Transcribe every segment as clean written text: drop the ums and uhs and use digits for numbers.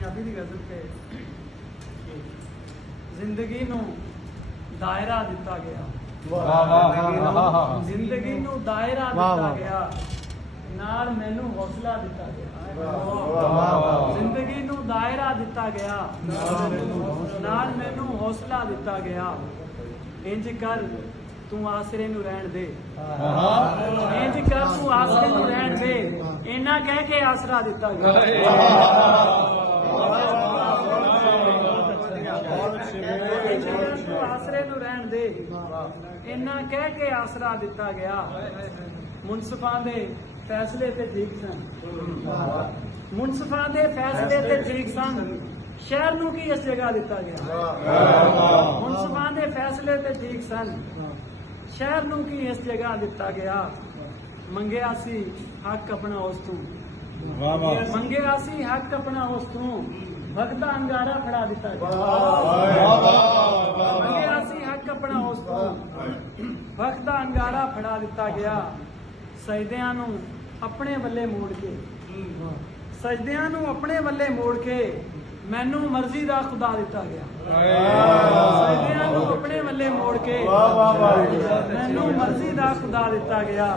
पंजाबी की गजल पे जिंदगी नू दायरा दिता गया, जिंदगी नू दायरा दिता गया, नाल मैनू हौसला दिता गया। जिंदगी नू दायरा दिता गया, नाल मैनू हौसला दिता गया। इंज कर तू आसरे नू रहन दे, इंज कर तू आसरे नू रहन दे, इन्ना कह के आसरा दिता गया। आसरे नू रहन दे, इन्ना कह के आसरा दिता गया। मुनसिफा दे फैसले ते ठीक सन, मुनसिफा दे फैसले ते ठीक सन, शहर नू की इस जगह दिता गया। मुनसिफा दे फैसले ते ठीक सन, शहर नू की इस जगह दिता गया। मंगया सी हक अपना उस तू, मंगया सी हक अपना उस तू, भगता अंगारा फड़ा दिता गया। मंगया सी हक अपना उस तू, भगता अंगारा फड़ा दिता गया। सजदियां नू अपने वल्ले मोड़ के, सजदियां नू अपने वल्ले मोड़ के, मैनू मर्जी दा खुदा दिता गया। सजदियां नू अपने वल्ले मोड़ के, मैनू मर्जी दा खुदा दिता गया।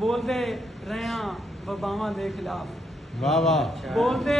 बोलते रहे वबावां दे खिलाफ, बोलते